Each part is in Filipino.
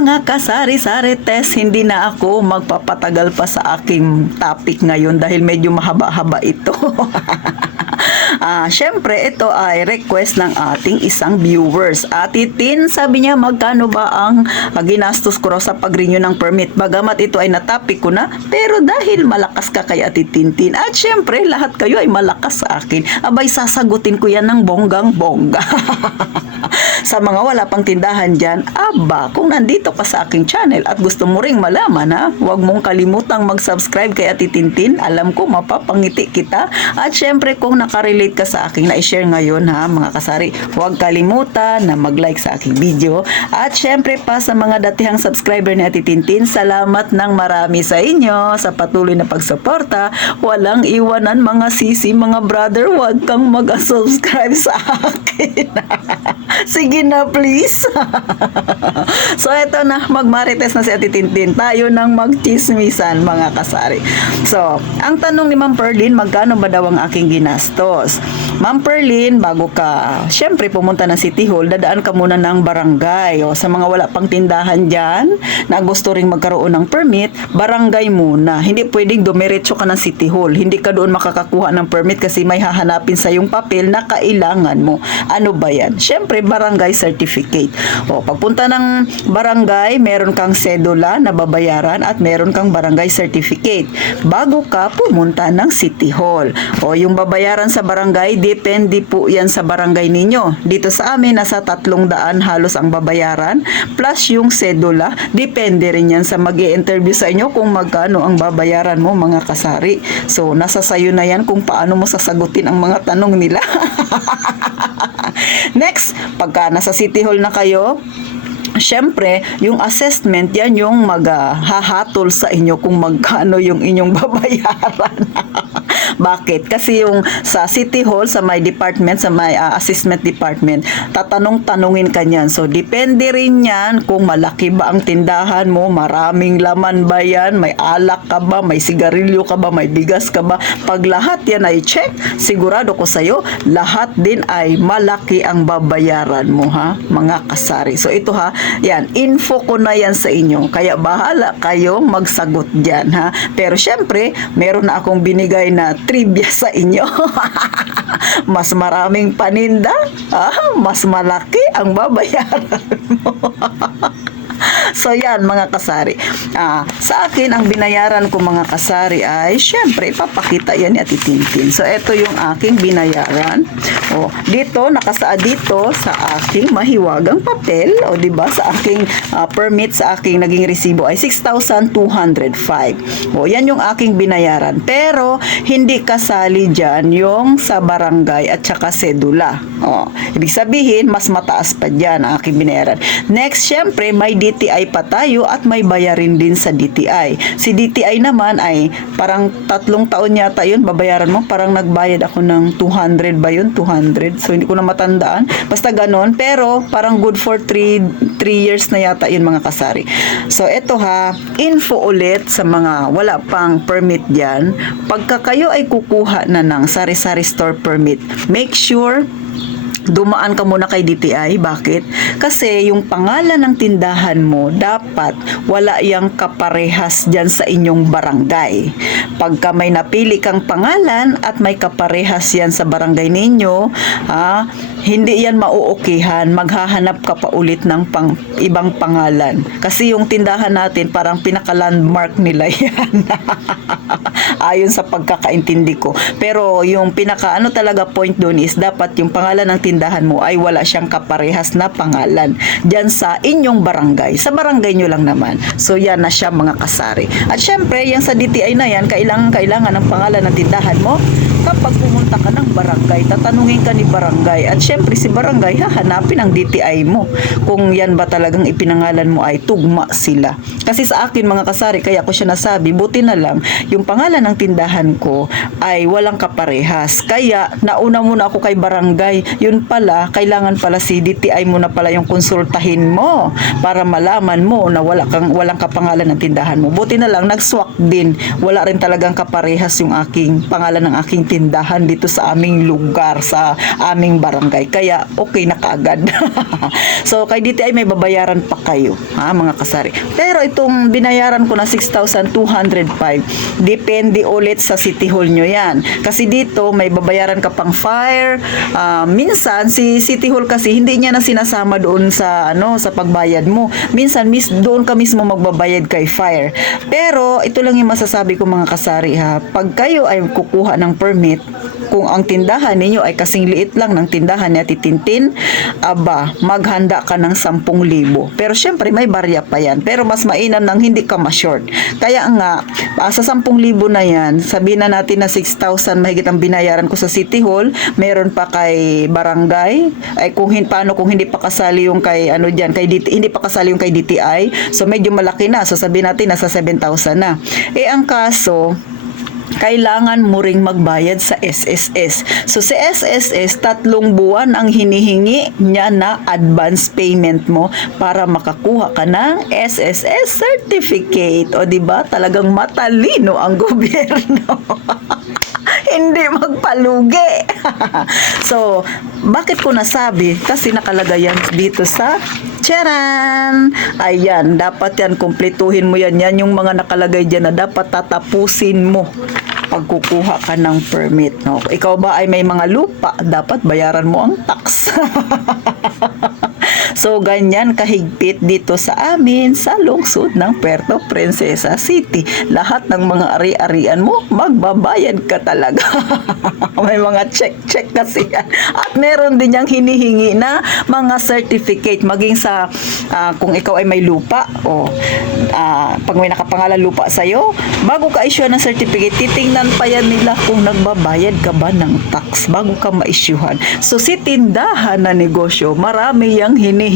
Mga kasari-sari test, hindi na ako magpapatagal pa sa aking topic ngayon dahil medyo mahaba-haba ito. Syempre, ito ay request ng ating isang viewers. Ate Tin, sabi niya, magkano ba ang ginastos ko raw sa pag-renew ng permit? Bagamat ito ay natapik ko na, pero dahil malakas ka kay Ate Tintin, at syempre, lahat kayo ay malakas sa akin, abay, sasagutin ko yan ng bonggang-bongga. Sa mga wala pang tindahan dyan, kung nandito ka sa aking channel at gusto mo ring malaman, huwag mong kalimutang mag-subscribe kay Ate Tintin. Alam ko, mapapangiti kita. At syempre, kung nakarelate ka sa aking na-share ngayon, mga kasari, huwag kalimutan na mag-like sa aking video. At syempre pa sa mga datihang subscriber ni Ate Tintin, salamat ng marami sa inyo sa patuloy na pagsuporta. Walang iwanan mga sisi, mga brother, huwag kang mag-subscribe sa akin. Sige na, please. So, eto na, magmarites na si Ate Tintin. Tayo nang magchismisan, mga kasari. So, ang tanong ni Ma'am Perlin, magkano ba daw ang aking ginastos? Ma'am Perlin, bago ka, syempre, pumunta ng City Hall, dadaan ka muna ng barangay. O, sa mga wala pang tindahan dyan, na gusto ring magkaroon ng permit, barangay muna. Hindi pwedeng dumiretso ka ng City Hall. Hindi ka doon makakakuha ng permit kasi may hahanapin sa yung papel na kailangan mo. Ano ba yan? Syempre, barangay certificate. O, pagpunta ng barangay, meron kang sedula na babayaran at meron kang barangay certificate bago ka pumunta ng City Hall. O, yung babayaran sa barangay, depende po yan sa barangay ninyo. Dito sa amin, nasa 300 halos ang babayaran plus yung sedula. Depende rin yan sa mag-i-interview sa inyo kung magkano ang babayaran mo, mga kasari. So, nasa sayo na yan kung paano mo sasagutin ang mga tanong nila. Next, pagka nasa City Hall na kayo, syempre, yung assessment, yan yung maghahatol sa inyo kung magkano yung inyong babayaran. Bakit? Kasi yung sa City Hall, sa may department, sa may assessment department, tatanong-tanungin ka niyan. So, depende rin yan kung malaki ba ang tindahan mo, maraming laman ba yan, may alak ka ba, may sigarilyo ka ba, may bigas ka ba. Pag lahat yan ay check, sigurado ko sa'yo, lahat din ay malaki ang babayaran mo, mga kasari. So, ito yan, info ko na yan sa inyo. Kaya bahala kayo magsagot dyan, Pero syempre, meron na akong binigay na trivia sa inyo. Mas maraming paninda, mas malaki ang babayaran mo. So yan, mga kasari, sa akin ang binayaran ko, mga kasari, ay syempre ipapakita yan ni Ate Tintin. So eto yung aking binayaran. Dito nakasaad dito sa aking mahiwagang papel, di ba, sa aking permit, sa aking naging resibo ay 6,205. Yan yung aking binayaran. Pero hindi kasali diyan yung sa barangay at saka sedula. Ibig sabihin mas mataas pa diyan ang aking binayaran. Next, syempre may DTI pa tayo at may bayarin din sa DTI. Si DTI naman ay parang 3 taon yata yun babayaran mo. Parang nagbayad ako ng 200 ba yun? 200. So hindi ko na matandaan. Basta ganon. Pero parang good for 3 years na yata yun, mga kasari. So eto info ulit sa mga wala pang permit dyan. Pagka kayo ay kukuha na ng sari-sari store permit, make sure dumaan ka muna kay DTI. Bakit? Kasi yung pangalan ng tindahan mo, dapat wala yang kaparehas dyan sa inyong barangay. Pagka may napili kang pangalan at may kaparehas yan sa barangay ninyo, hindi yan mauukihan. Maghahanap ka pa ulit ng ibang pangalan. Kasi yung tindahan natin, parang pinaka-landmark nila yan. Ayon sa pagkakaintindi ko. Pero yung pinaka talaga point doon is dapat yung pangalan ng tindahan mo ay wala siyang kaparehas na pangalan dyan sa inyong barangay. Sa barangay nyo lang naman. So yan na siya, mga kasari. At syempre, yan sa DTI na yan, kailangan ng pangalan ng tindahan mo. Kapag pumunta ka ng barangay, tatanungin ka ni barangay. At syempre, si barangay, hahanapin ang DTI mo. Kung yan ba talagang ipinangalan mo ay tugma sila. Kasi sa akin, mga kasari, kaya ko siya nasabi, buti na lang, yung pangalan ng tindahan ko ay walang kaparehas. Kaya, nauna muna ako kay barangay. Yun pala, kailangan pala si DTI mo na pala yung konsultahin mo para malaman mo na walang kapangalan ng tindahan mo. Buti na lang, nag-swak din. Wala rin talagang kaparehas yung aking pangalan ng aking tindahan dito sa aming lugar, sa aming barangay. Kaya okay na kaagad. So kay DTI may babayaran pa kayo, ha mga kasari. Pero itong binayaran ko na 6,205, depende ulit sa City Hall nyo yan. Kasi dito may babayaran ka pang fire. Minsan si City Hall kasi hindi niya na sinasama doon sa sa pagbayad mo. Minsan doon ka mismo magbabayad kay fire. Pero ito lang yung masasabi ko mga kasari, ha. Pag kayo ay kukuha ng permit, kung ang tindahan ninyo ay kasing liit lang ng tindahan ni Ate Tintin, aba, maghanda ka ng 10,000. Pero syempre may barya pa yan. Pero mas mainam nang hindi ka ma-short. Kaya nga, sa 10,000 na yan, sabihin na natin na 6,000 mahigit ang binayaran ko sa City Hall, meron pa kay barangay, ay kung paano kung hindi pa kasali yung kay hindi pa kasali yung kay DTI, so medyo malaki na. So sabihin natin nasa 7,000 na. Ang kaso, kailangan mo ring magbayad sa SSS. So sa SSS, 3 buwan ang hinihingi niya na advance payment mo para makakuha ka ng SSS certificate. O di ba? Talagang matalino ang gobyerno. Hindi magpalugi. So, bakit ko nasabi? Kasi nakalagay yan dito sa Charan! Ayan, dapat yan, kumpletuhin mo yan. Yan yung mga nakalagay dyan na dapat tatapusin mo pagkukuha ka ng permit. No? Ikaw ba ay may mga lupa? Dapat bayaran mo ang tax. So, ganyan kahigpit dito sa amin sa lungsod ng Puerto Princesa City. Lahat ng mga ari-arian mo, magbabayad ka talaga. May mga check-check kasi yan. At meron din niyang hinihingi na mga certificate. Maging sa, kung ikaw ay may lupa, pag may nakapangalan lupa sa'yo, bago ka issue ng certificate, titingnan pa yan nila kung nagbabayad ka ba ng tax bago ka ma-issuehan. So, si tindahan na negosyo, marami yang hinihingi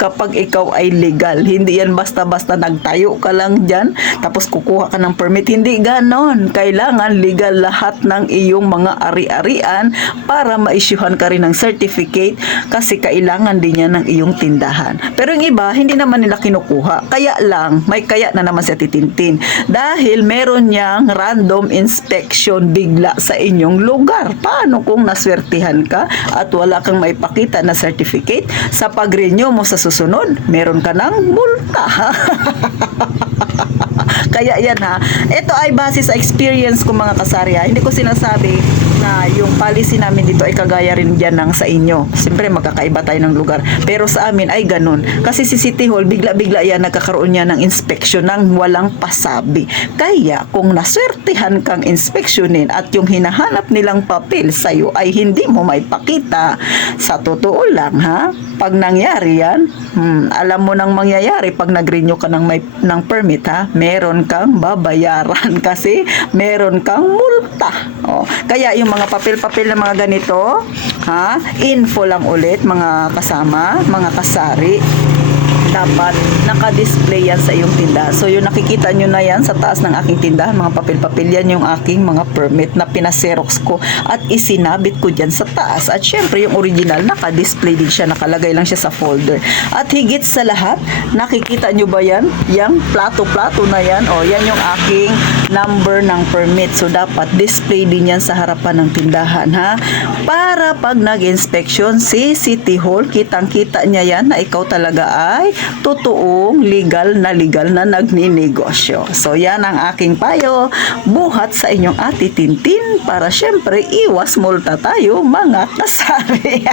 kapag ikaw ay legal. Hindi yan basta-basta nagtayo ka lang dyan, tapos kukuha ka ng permit. Hindi ganon. Kailangan legal lahat ng iyong mga ari-arian para ma-issuehan ka rin ng certificate kasi kailangan din yan ng iyong tindahan. Pero yung iba, hindi naman nila kinukuha. Kaya lang, may kaya na naman si Ate Tintin. Dahil meron niyang random inspection bigla sa inyong lugar. Paano kung naswertihan ka at wala kang maipakita na certificate? Sa pag-renew mo sa susunod, meron ka ng multa. Kaya yan ha. Ito ay base sa experience ko mga kasari ha. Hindi ko sinasabi na yung policy namin dito ay kagaya rin dyan ng sa inyo. Siyempre magkakaiba tayo ng lugar. Pero sa amin ay ganun. Kasi si City Hall, bigla-bigla yan nagkakaroon niya ng inspection ng walang pasabi. Kaya kung naswertihan kang inspeksyonin at yung hinahanap nilang papel sa'yo ay hindi mo may pakita, sa totoo lang ha, pag nangyari yan, alam mo nang mangyayari pag nag-renew ka ng permit ha, meron kang babayaran kasi meron kang multa. Kaya yung mga papel-papel na mga ganito, ha, info lang ulit mga kasama, mga kasari, dapat naka-display yan sa iyong tindahan. So, yung nakikita nyo na yan sa taas ng aking tindahan, mga papel-papel yan yung aking mga permit na pinaserox ko at isinabit ko dyan sa taas. At syempre, yung original, naka-display din siya, nakalagay lang siya sa folder. At higit sa lahat, nakikita nyo ba yan? Yung plato-plato na yan, yan yung aking number ng permit. So, dapat display din yan sa harapan ng tindahan, ha? Para pag nag-inspection si City Hall, kitang-kita niya yan na ikaw talaga ay totoong legal na nagninegosyo. So, yan ang aking payo, buhat sa inyong Ate Tintin para syempre iwas multa tayo mga kasari.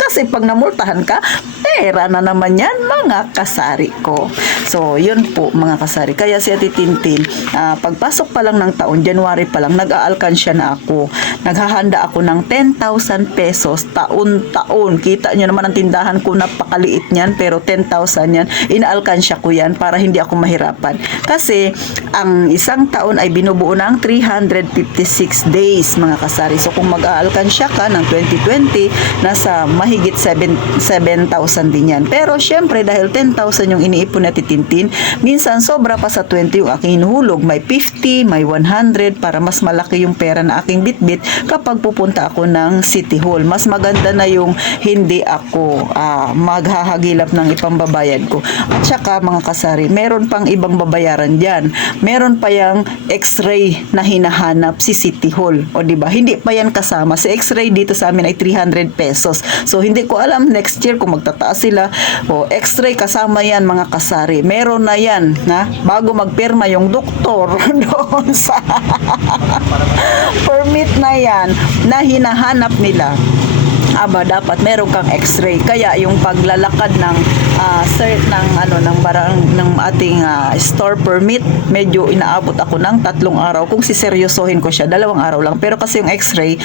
Kasi pag namultahan ka, pera na naman yan mga kasari ko. So, yun po mga kasari. Kaya si Ate Tintin, pagpasok pa lang ng taon, January pa lang, nag-aalkansya na ako. Naghahanda ako ng 10,000 pesos taon-taon. Kita nyo naman ang tindahan ko, napakaliit niyan, pero 10,000 yan, inaalkansya ko yan para hindi ako mahirapan. Kasi, ang isang taon ay binubuo ng 356 days, mga kasari. So, kung mag-aalkansya ka ng 2020, nasa mahigit 7,000 din yan. Pero, syempre, dahil 10,000 yung iniipon na titintin, minsan sobra pa sa 20 yung aking hinuhulog. May 50, may 100, para mas malaki yung pera na aking bitbit kapag pupunta ako ng City Hall. Mas maganda na yung hindi ako maghahagilap ng ipambabayad ko. At saka mga kasari, meron pang ibang babayaran dyan. Meron pa yung x-ray na hinahanap si City Hall. O di ba? Hindi pa yan kasama. Si x-ray dito sa amin ay 300 pesos. So hindi ko alam next year kung magtataas sila. O x-ray kasama yan mga kasari. Meron na yan na bago magpirma yung doktor doon sa permit na yan na hinahanap nila. Aba, dapat meron kang x-ray. Kaya yung paglalakad ng ng ating store permit, medyo inaabot ako ng 3 araw. Kung siseryosohin ko siya, 2 araw lang. Pero kasi yung x-ray,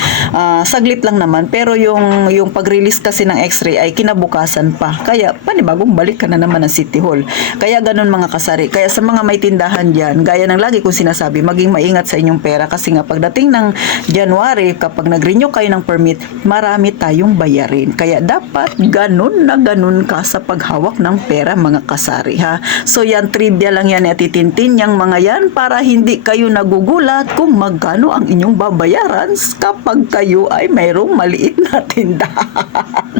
saglit lang naman. Pero yung pag-release kasi ng x-ray ay kinabukasan pa. Kaya panibagong balik ka na naman ng City Hall. Kaya ganun mga kasari. Kaya sa mga may tindahan dyan, gaya ng lagi kong sinasabi, maging maingat sa inyong pera. Kasi nga pagdating ng January, kapag nag-renew kayo ng permit, marami tayong bayarin. Kaya dapat ganun na ganun ka sa paghawak ng pera mga kasari ha. So yan, trivia lang yan at titintin yung mga yan para hindi kayo nagugulat kung magkano ang inyong babayaran kapag kayo ay mayroong maliit na tindahan.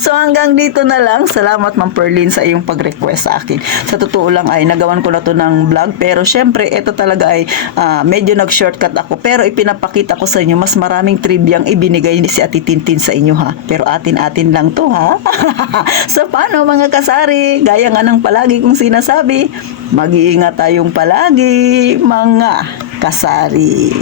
So hanggang dito na lang. Salamat Ma'am Perlin sa iyong pag-request sa akin. Sa totoo lang ay nagawan ko na to ng vlog, pero syempre ito talaga ay medyo nag-shortcut ako, pero ipinapakita ko sa inyo mas maraming trivia ang ibinigay ni si Ate Tintin sa inyo ha. Pero atin-atin lang to ha. So paano mga kasari? Gaya nga ng palagi kong sinasabi, mag-iingat tayong palagi mga kasari.